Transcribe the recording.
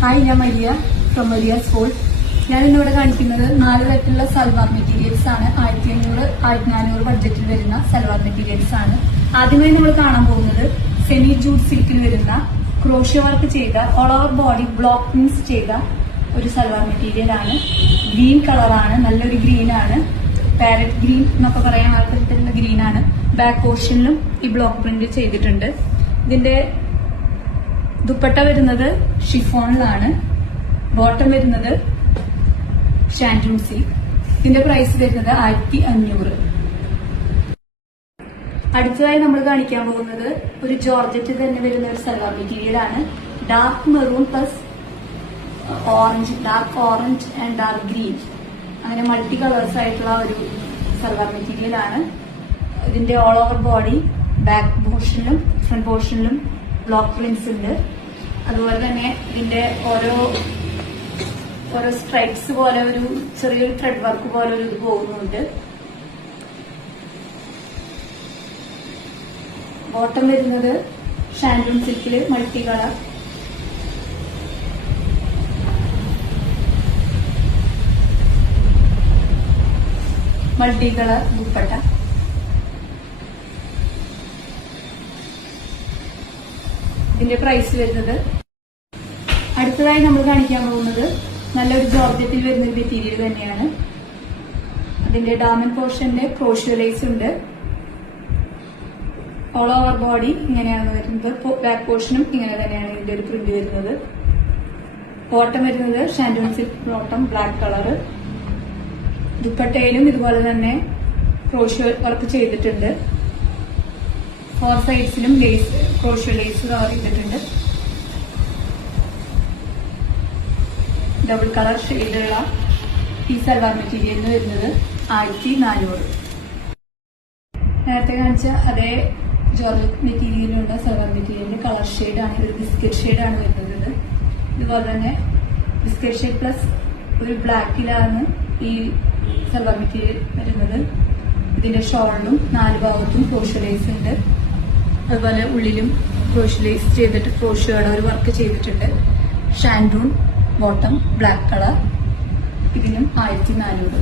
Hi, ഞാൻ Maria from Maria school. ഞാൻ ഇന്നിവിടെ കാണിക്കുന്നത് 4 തരത്തിലുള്ള സൽവാർ മെറ്റീരിയൽസ് ആണ്. 1500, 1400 ബഡ്ജറ്റിൽ വരുന്ന സൽവാർ മെറ്റീരിയൽസ് ആണ്. ആദ്യമായി നമ്മൾ കാണാൻ പോകുന്നത് സെമി ജൂട്ട് സിൽക്കിൽ വരുന്ന ക്രോഷ്യ വർക്ക് ചെയ്ത all over body block prints ചെയ്ത ഒരു സൽവാർ മെറ്റീരിയൽ ആണ്. ഗ്രീൻ കളറാണ്, നല്ലൊരു ഗ്രീൻ ആണ്. പാരറ്റ് ഗ്രീൻ എന്നൊക്കെ പറയാൻ ആ തരത്തിലുള്ള ഗ്രീൻ ആണ്. ബാക്ക് പോർഷനിലും ഈ ബ്ലോക്ക് പ്രിന്റ് ചെയ്തിട്ടുണ്ട്. ഇതിന്റെ ദുപ്പട്ട വരുന്നത് ഷിഫോണിലാണ്. ബോട്ടം വരുന്നത് ഷാൻഡൂൺ സിൽക്ക്. ഇതിന്റെ പ്രൈസ് വരുന്നത് 1500. അടുത്തതായി നമ്മൾ കാണിക്കാൻ പോകുന്നത് ഒരു ജോർജറ്റ് തന്നെ വരുന്ന ഒരു സൽവാർ മെറ്റീരിയൽ ആണ്. Dark maroon plus orange, dark orange and dark green, അങ്ങനെ മൾട്ടി കളേഴ്സ് ആയിട്ടുള്ള ഒരു സൽവാർ മെറ്റീരിയൽ ആണ്. ഇതിന്റെ ഓൾ ഓവർ ബോഡി ബാക്ക് പോർഷനിലും ഫ്രണ്ട് പോർഷനിലും ബ്ലോക്ക് പ്രിന്റ്സ് ഉണ്ട്. അതുപോലെ തന്നെ ഇതിന്റെ ഓരോ സ്ട്രൈപ്സ് പോലെ ഒരു ചെറിയൊരു ത്രെഡ് വർക്ക് പോലെ ഒരു ഇത് പോകുന്നുണ്ട്. ബോട്ടം വരുന്നത് ഷാൻഡൂൺ സിൽക്കില് multi colour. Multi colour dupatta. ഇതിന്റെ പ്രൈസ് വരുന്നത്. അടുത്തതായി നമ്മൾ കാണിക്കാൻ പോകുന്നത് നല്ലൊരു ജോർജറ്റിൽ വരുന്ന ഒരു മെറ്റീരിയൽ തന്നെയാണ്. അതിന്റെ ഡാമൻ പോർഷന്റെ ക്രോഷ്യ ലേസ് ഉണ്ട്. ഓൾ ഓവർ ബോഡി ഇങ്ങനെയാണ് വരുന്നത്. ബാക്ക് പോർഷനും ഇങ്ങനെ തന്നെയാണ് ഇതിന്റെ ഒരു പ്രിന്റ് വരുന്നത്. ബോട്ടം വരുന്നത് shantoon silk bottom, black colour. ദുപ്പട്ടയിലും ഇതുപോലെ തന്നെ ക്രോഷ്യ വർക്ക് ചെയ്തിട്ടുണ്ട്. 4 സൈഡ്സിലും ലേസ്, ക്രോഷ്യ ലേസ് കവർ ചെയ്തിട്ടുണ്ട്. ഡബിൾ കളർ ഷെയ്ഡുള്ള ഈ സൽവാർ മെറ്റീരിയലിന് വരുന്നത് 1400. നേരത്തെ കാണിച്ച അതേ ജോർജറ്റ് മെറ്റീരിയലുള്ള സൽവാർ മെറ്റീരിയലിന്റെ കളർ ഷെയ്ഡാണ്, ഒരു ബിസ്ക്കറ്റ് ഷെയ്ഡാണ് വരുന്നത്. ഇതുപോലെ തന്നെ ബിസ്ക്കറ്റ് ഷെയ്ഡ് പ്ലസ് ഒരു ബ്ലാക്കിലാണ് ഈ സൽവാർ മെറ്റീരിയൽ വരുന്നത്. ഇതിന്റെ ഷോളിലും 4 ഭാഗത്തും ക്രോഷ്യ ലേസ് ഉണ്ട്. അതുപോലെ ഉള്ളിലും ക്രോഷ്യ ലേസ് ചെയ്തിട്ട് ക്രോഷ്യയുടെ ഒരു വർക്ക് ചെയ്തിട്ടുണ്ട്. Shantoon bottom, black colour. ഇതിനും 1400.